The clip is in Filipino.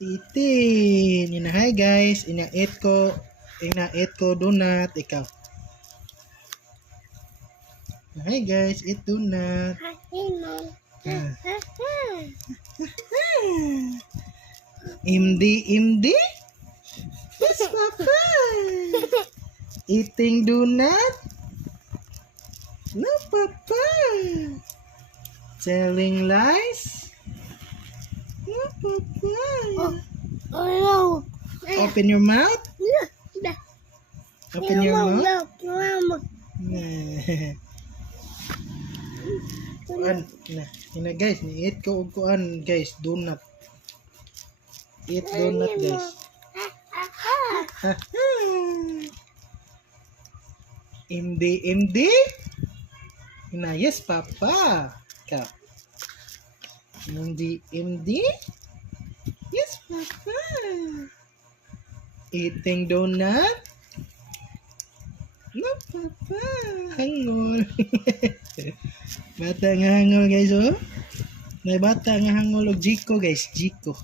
Itin. Ina, hi guys. Ina-eat ko donut. Ikaw. Hi guys, eat donut. Ah. Imdi? Yes, Papa. Eating donut? No, Papa. Telling lies? No, Papa. Oh, Open your mouth. no. Open your mouth. Mama. Kuan na. Ina guys, ni-eat ko og kuan guys, donut. Eat donut guys. Imdi? Ina, yes, Papa. Ikaw. Imdi? Yes, Papa. Eating donut? No, Papa. Hangol. Bata nga hangol, guys, oh. May bata nga hangol og Jiko, guys. Jiko.